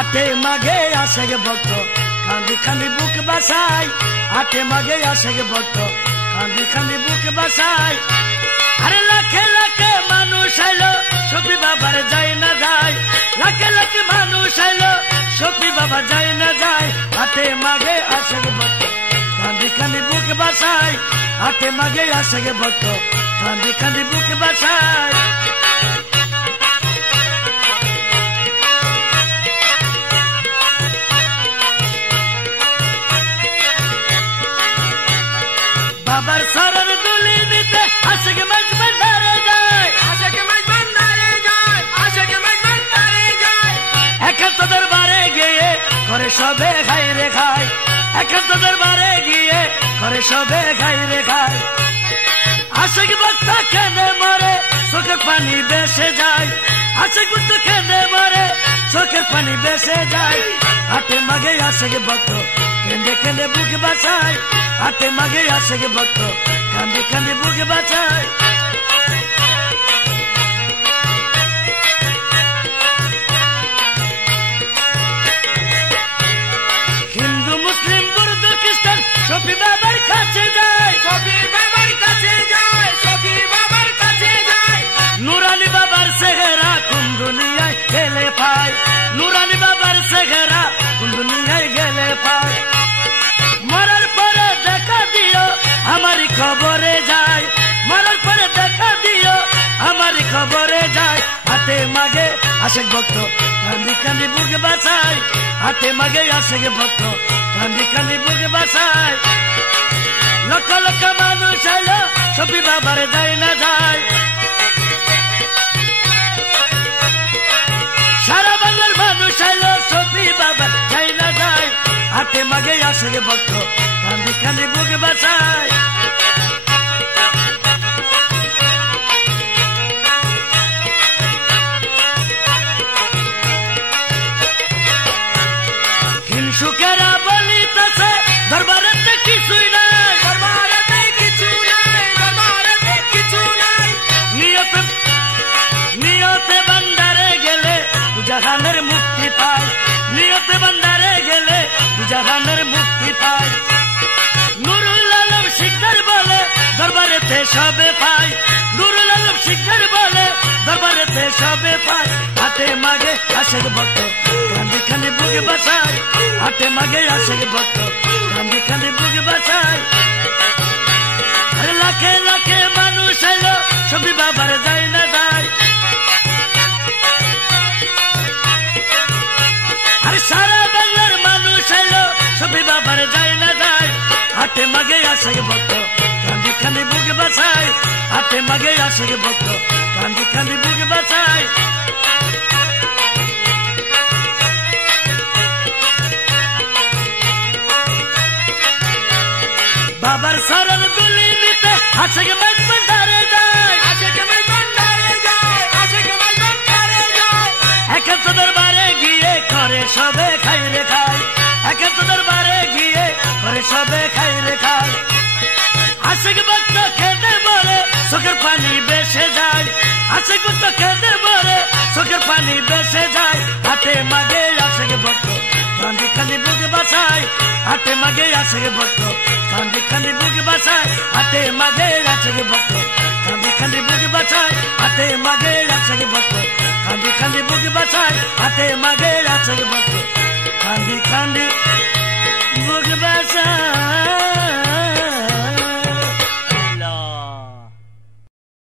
হাতে মাগে আসে গে ভক্ত কান্দি কান্দি বুক বাসাই হাতে মাগে আসে গে ভক্ত কান্দি কান্দি বুক বাসাই আরে লাখে লাখে মানুষ আইলো সফি বাবার যায় না যায় লাখে লাখে মানুষ আইলো সফি বাবা যায় না যায় হাতে মাগে আসে গে ভক্ত কান্দি কান্দি বুক বাসাই হাতে মাগে আসে গে ভক্ত কান্দি কান্দি বুক বাসাই বাবার সরার দুলি দিতে আসে গে মাঝ ভান্ডারে যায় আসে গে মাঝ ভান্ডারে যায় আসে গে মাঝ ভান্ডারে যায় একান্ত দরবারে গিয়ে করে সবে খাই রে খায় একান্ত দরবারে গিয়ে করে সবে খাই রে খায় আসে গে ভক্ত কেনে মরে চোখের পানি বেসে যায় আসে ভক্ত কেনে মরে চোখের পানি বেসে যায় হাতে মাগে আসে গে ভক্ত কেন্দে কেন্দে বুক বাসায় হাতে মাগে আসে গে ভক্ত কান্দে কান্দে বুক বাসায় হিন্দু মুসলিম বৌদ্ধ খ্রিস্টান সফি বাবার কাছে যায় সফি বাবার কাছে যায় সফি বাবার কাছে যায় নুরানি বাবার সেহেরা কোন দুনিয়ায় গেলে পায় নুরানি বাবার সেহেরা কোন দুনিয়ায় গেলে পায় মরার পরে দেখা দিও আমারই খবরে যায় মরার পরে দেখা দিও আমারই খবরে যায় হাতে মাগে আসে ভক্ত কান্দি কান্দি বুক বাসায় হাতে মাগে আসে গে ভক্ত কান্দি কান্দি বুক বাসায় লক্ষ লক্ষ মানুষ আইলো সফি বাবার যায় না যায় সারা বাংলার মানুষ আইলো সফি বাবার যায় না যায় হাতে মাগে আসে গে ভক্ত কান্দি কান্দি বুক বাসায় হিংসুকেরা বলিতেছে দরবারেতে কিছুই নাই দরবারেতে কিছু নাই দরবারেতে কিছু নাই নিয়তে বান্দারে গেলে জাহানের মুক্তি পায় নিয়তে বান্দারে গেলে জাহানের মুক্তি পায় নুরুল আলম শিকদার বলে দরবারেতে সবে পায় নুরুল আলম শিকদার বলে দরবারেতে সবে পায় হাতে মাগে আসে গে ভক্ত কান্দি কান্দি বুক বাসায় হাতে মাগে আসে গে ভক্ত কান্দি কান্দি বুক বাসায় আরে লাখে লাখে মানুষ এলো সফি বাবার যায় না যায় আরে সারা বাংলার মানুষ এলো সফি বাবার যায় না যায় হাতে মাগে আসে গে ভক্ত কান্দি কান্দি বুক বাসায় হাতে মাগে আসে গে ভক্ত কান্দি কান্দি বুক বাসায় বাবার সরার দুলি নিতে আসে গে মাঝ ভান্ডারে যায় আসে গে মাঝ ভান্ডারে যায় আসে গে মাঝ ভান্ডারে যায় একান্ত দরবারে গিয়ে করে সবে খাই রে খায় একান্ত দরবারে গিয়ে করে সবে খাই রে খায় আসে গে ভক্ত খেতে মরে চোখের পানি বেসে যায় আসে ভক্ত খেতে মরে চোখের পানি বেসে যায় হাতে মাগে আসে গে ভক্ত কান্দি কান্দি বুক বাসায় হাতে মাগে আসে গে ভক্ত কান্দি কান্দি বুক বাসায় হাতে মাগে আসে গে ভক্ত কান্দি কান্দি বুক বাসায় হাতে মাগে আসে গে ভক্ত কান্দি কান্দি বুক বাসায় হাতে মাগে আসে গে ভক্ত কান্দি কান্দি